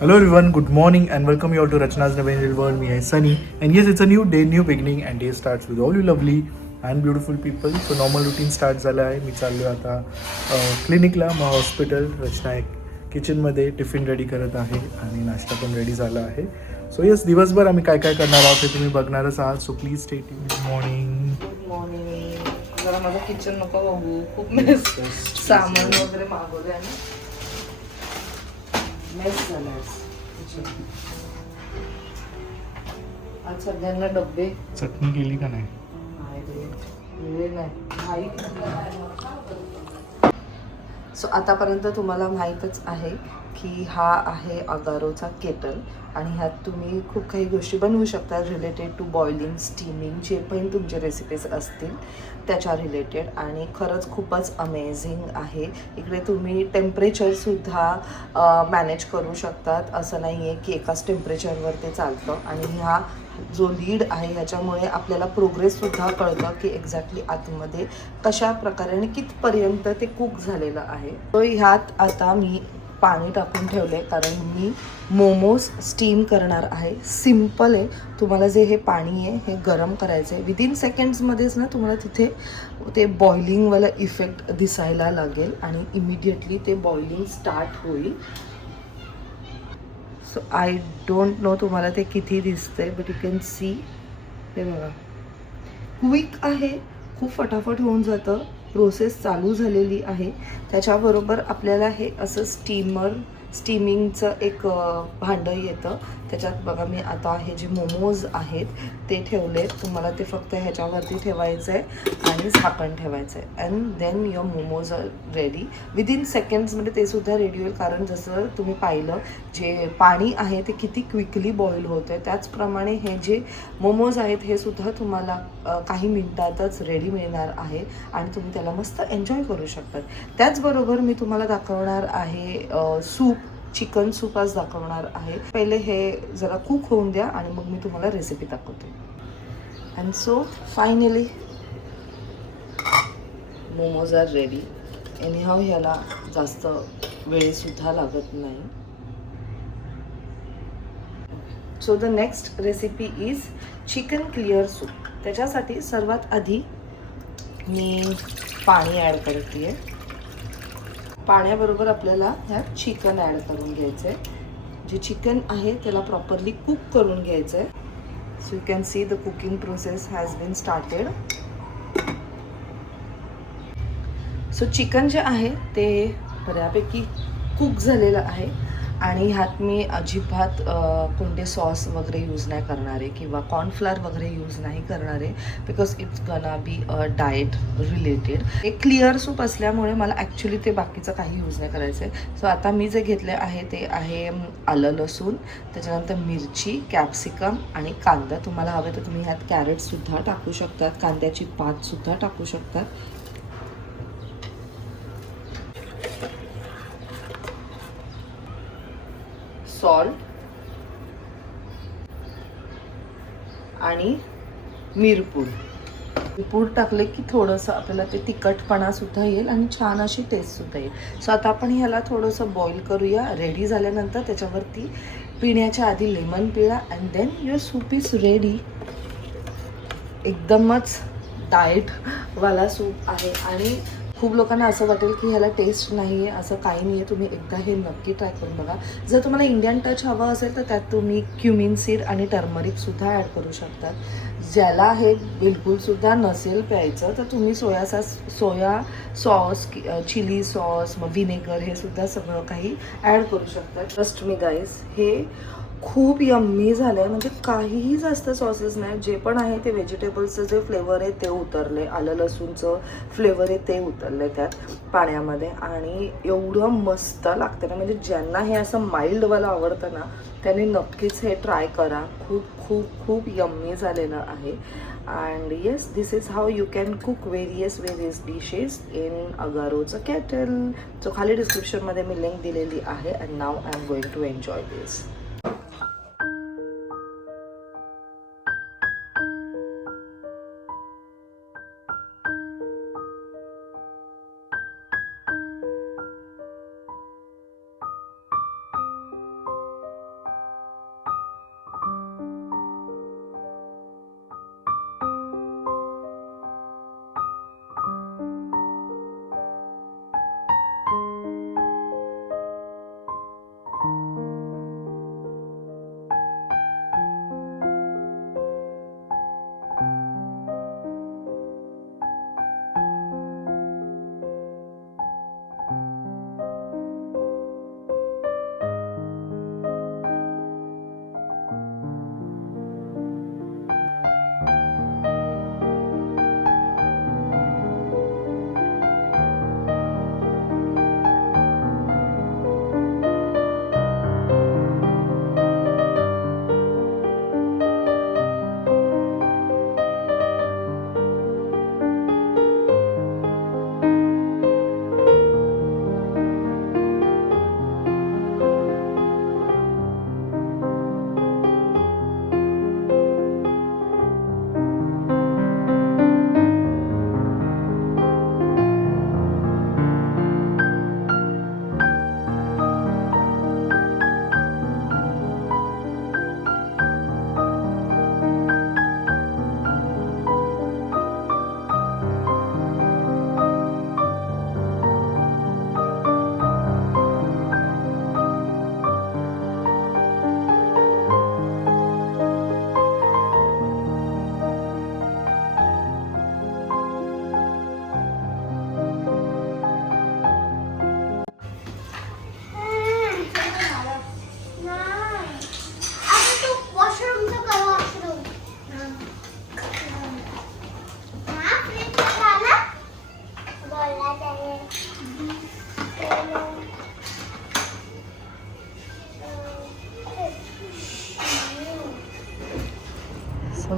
Hello everyone, good morning and welcome you all to Rachna's Never Ending World. Me is Sunny, and yes, it's a new day, new beginning, and day starts with all you lovely and beautiful people. So normal routine start झाला आहे. मी चाललो आता क्लिनिकला, मग hospital. रचना एक किचनमध्ये tiffin ready करत आहे आणि नाश्ता पण रेडी झाला आहे. सो येस, दिवसभर आम्ही काय काय करणार आहोत ते तुम्ही बघणारच आहात. So please stay tune. Good morning. Good morning. जरा माझं किचन नको बघू, खूप मेस सामान वगैरे मागवलंय ना, मेस झालाय. आज सगळ्यांना डब्बे. चटणी केली का नाही? सो आतापर्यंत तुम्हाला माहीतच आहे की हा आहे अगारोचा केटल आणि ह्यात तुम्ही खूप काही गोष्टी बनवू शकता रिलेटेड टू बॉइलिंग, स्टीमिंग, जे पण तुमचे रेसिपीज असतील त्याच्या रिलेटेड. आणि खरंच खूपच अमेझिंग आहे. इकडे तुम्ही टेम्परेचरसुद्धा मॅनेज करू शकतात. असं नाही आहे की एकाच टेम्परेचरवर ते चालतं. आणि ह्या जो लीड आहे ह्याच्यामुळे आपल्याला प्रोग्रेससुद्धा कळतं की एक्झॅक्टली आतमध्ये कशा प्रकारे आणि कितपर्यंत ते कुक झालेलं आहे. तो ह्यात आता मी पाणी टाकून ठेवले कारण मी मोमोज स्टीम करणार आहे. सिम्पल आहे. तुम्हाला जे हे पाणी आहे हे गरम करायचं आहे. विदिन सेकंड्समध्येच ना तुम्हाला तिथे ते बॉइलिंगवाला इफेक्ट दिसायला लागेल आणि इमिडिएटली ते बॉइलिंग स्टार्ट होईल. सो आय डोंट नो तुम्हाला ते किती दिसतंय, बट यू कॅन सी. हे बघा, क्विक आहे, खूप फटाफट होऊन जातं. प्रोसेस चालू झालेली आहे. त्याच्याबरोबर आपल्याला हे असं स्टीमिंगचं एक भांडं येतं. त्याच्यात बघा मी आता हे जे मोमोज आहेत ते ठेवले. तुम्हाला ते फक्त ह्याच्यावरती ठेवायचं आहे आणि झाकण ठेवायचं आहे. And then your momos are ready. Within सेकंड्समध्ये ते सुद्धा रेडी होईल कारण जसं तुम्ही पाहिलं जे पाणी आहे ते किती क्विकली बॉईल होतं आहे, त्याचप्रमाणे हे जे मोमोज आहेत हे सुद्धा तुम्हाला काही मिनटातच रेडी मिळणार आहे आणि तुम्ही त्याला मस्त एन्जॉय करू शकतात. त्याचबरोबर मी तुम्हाला दाखवणार आहे सूप, चिकन सूप आज दाखवणार आहे. पहिले हे जरा कुक होऊन द्या आणि मग मी तुम्हाला रेसिपी दाखवते. And so finally momos are ready. Anyhow ह्याला जास्त वेळसुद्धा लागत नाही. So the next recipe is chicken clear soup. त्याच्यासाठी सर्वात आधी मी पाणी ॲड करते आहे. पाण्याबरोबर आपल्याला ह्यात चिकन ॲड करून घ्यायचं आहे. जे चिकन आहे त्याला प्रॉपरली कुक करून घ्यायचं आहे. So you can see the cooking process has been started. So chicken जे आहे ते बऱ्यापैकी कुक झालेलं आहे आणि ह्यात मी अजिबात कोणते सॉस वगैरे यूज नाही करणार आहे किंवा कॉर्नफ्लॉवर वगैरे यूज नाही करणार आहे because it's gonna be a diet related. एक क्लिअर सूप असल्यामुळे मला ॲक्च्युली ते बाकीचं काही यूज नाही करायचं आहे. सो आता मी जे घेतले आहे ते आहे आलं लसूण, त्याच्यानंतर मिरची, कॅप्सिकम आणि कांदा. तुम्हाला हवे तर तुम्ही ह्यात कॅरेटसुद्धा टाकू शकतात, कांद्याची पातसुद्धा टाकू शकतात. सॉल्ट आणि मिरपूड. मिरपूड टाकले की थोडंसं आपल्याला ते तिखटपणासुद्धा येईल आणि छान अशी टेस्टसुद्धा येईल. सो आता आपण ह्याला थोडंसं बॉईल करूया. रेडी झाल्यानंतर त्याच्यावरती पिण्याच्या आधी लेमन पिळा and then your soup is ready. एकदमच डाएटवाला सूप आहे आणि खूप लोकांना असं वाटेल की ह्याला टेस्ट नाही आहे. असं काही नाही आहे. तुम्ही एकदा हे नक्की ट्राय करून बघा. जर तुम्हाला इंडियन टच हवं असेल तर त्यात तुम्ही क्युमिन सीड आणि टर्मरिकसुद्धा ॲड करू शकतात. ज्याला हे बिलकुलसुद्धा नसेल प्यायचं तर तुम्ही सोया सॉस, चिली सॉस, मग व्हिनेगर हे सुद्धा सगळं काही ॲड करू शकतात. ट्रस्ट मी गाईज, हे खूप यम्मी झालं आहे. म्हणजे काहीही जास्त सॉसेस नाही. जे पण आहे ते व्हेजिटेबल्सचं जे फ्लेवर आहे ते उतरले, आलं लसूणचं फ्लेवर आहे ते उतरले त्यात पाण्यामध्ये आणि एवढं मस्त लागतं ना. म्हणजे ज्यांना हे असं माइल्डवालं आवडतं ना त्यांनी नक्कीच हे ट्राय करा. खूप खूप खूप यम्मी झालेलं आहे. And yes, this is how you can cook various dishes in अगारोचं केटल. सो खाली डिस्क्रिप्शनमध्ये मी लिंक दिलेली आहे. And now I am going to enjoy this.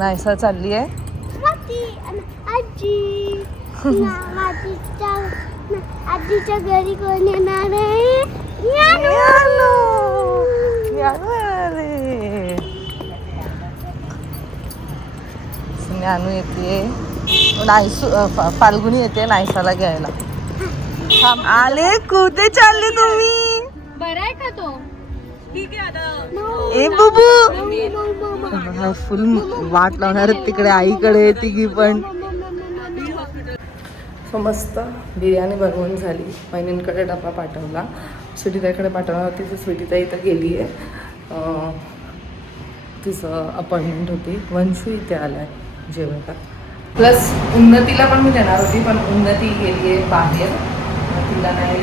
Naisa चालली आहे आजीच्या घरी कोण येणार आहे? ज्ञानू येते फाल्गुनी येते नायसाला घ्यायला. आले कुठे चालले तुम्ही? बरं आहे का तो? ए बुबू फुल वाट लावणार तिकडे आईकडे तिघी पण. सो मस्त बिर्याणी बनवून झाली. बहिणींकडे डबा पाठवला, स्वीटीताईकडे पाठवला होती. ती स्वीटीताई इथं गेली आहे, तिचं अपॉइंटमेंट होती. वंशू इथे आला आहे जेवायला. प्लस उन्नतीला पण मी देणार होती, पण उन्नती गेली आहे बाहेर, तिला नाही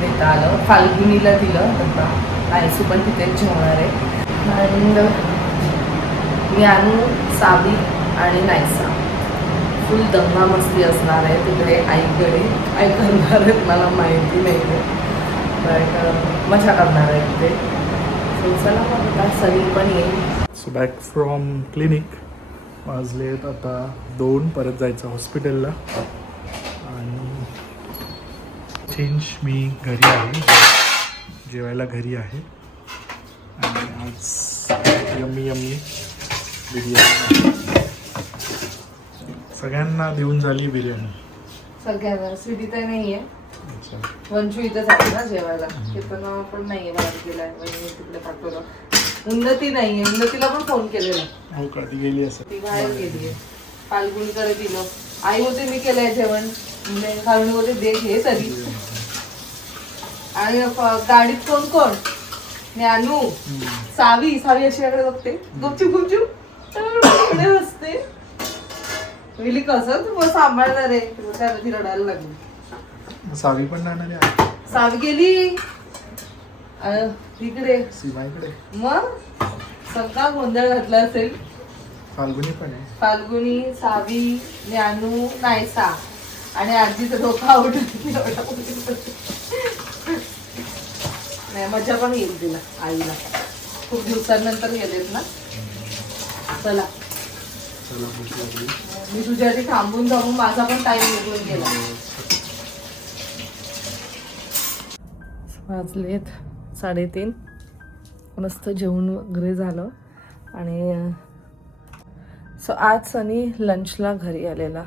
देता आलं. फाल्गुनीला दिलं डबा. आयसू पण तिथेच जेवणार आहे. आणि ज्ञानू, सावी आणि नायसा फुल दंगा मस्ती असणार आहे तिकडे आईकडे. काय करणार आहेत मला माहिती नाही आहे, बट मजा करणार आहे तिथे. सो चला मग आता सनी पण येईल. So back from clinic. वाजलेत आता 2. परत जायचं हॉस्पिटलला. आणि चेंज मी घरी आहे, जेवायला घरी आहे. आणि आज यम्मी यम्मी बिर्याणी सगळ्यांना देऊन झाली बिर्याणी. सगळ्यांना. स्वीटीताई नाही आहे, अच्छा. वंशू इथंच आहे ना जेवायला. तिथं पण नाही आहे, बाहेर गेलाय. तिकडे पाठवलं. उन्नती नाही आहे, उन्नतीला पण फोन केलेला. हो का, ती गेली असं. ती बाहेर गेली आहे. फाल्गुनीकडे दिलं. आई होते मी केलंय जेवण, म्हणजे फाल्गुनी होते दे घे तरी. आणि गाडीत कोण कोण? ज्ञानू, सावी. सावी अशी कडे बघते गुपचूप गुपचूप इकडे बसते. विली कसं तू सांभाळणार आहे? त्याला ती रडायला लागली. सावी पण जाणार आहे. सावी गेली तिकडे सीमाईकडे. मग सगळा गोंधळ घातला असेल. फाल्गुनी पण आहे. फाल्गुनी, सावी, ज्ञानू, नायसा आणि आजीचं डोकं आवडत नाही. मजा पण येईल तिला, आईला. खूप दिवसांनंतर गेलेत ना. चला चला भूक लागली. मी तुझ्यासाठी थांबून थांबून माझा पण टाइम निघून गेला. वाजलेत 3:30. मस्त जेवण वगैरे झालं. आणि सो आज सनी लंचला घरी आलेला.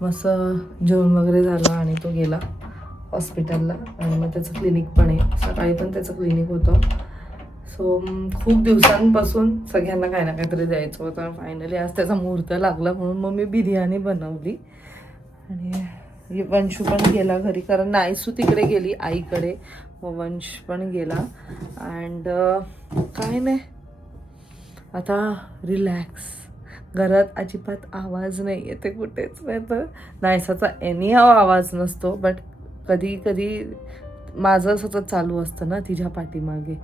मस्त जेवण वगैरे झालं आणि तो गेला हॉस्पिटलला. आणि मग त्याचं क्लिनिक पण आहे, सकाळी पण त्याचं क्लिनिक होतं. सो खूप दिवसांपासून सगळ्यांना काही ना काहीतरी द्यायचं होतं. फायनली आज त्याचा मुहूर्त लागला, म्हणून मग मी बिर्याणी बनवली. आणि वंशू पण गेला घरी, कारण नायसू तिकडे गेली आईकडे. मग वंश पण गेला. अँड काय नाही, आता रिलॅक्स. घरात अजिबात आवाज नाही येते कुठेच. नाही तर नायसाचा एनी आवाज नसतो, बट कधी कधी माझं सतत चालू असतं ना तिच्या पाठीमागे.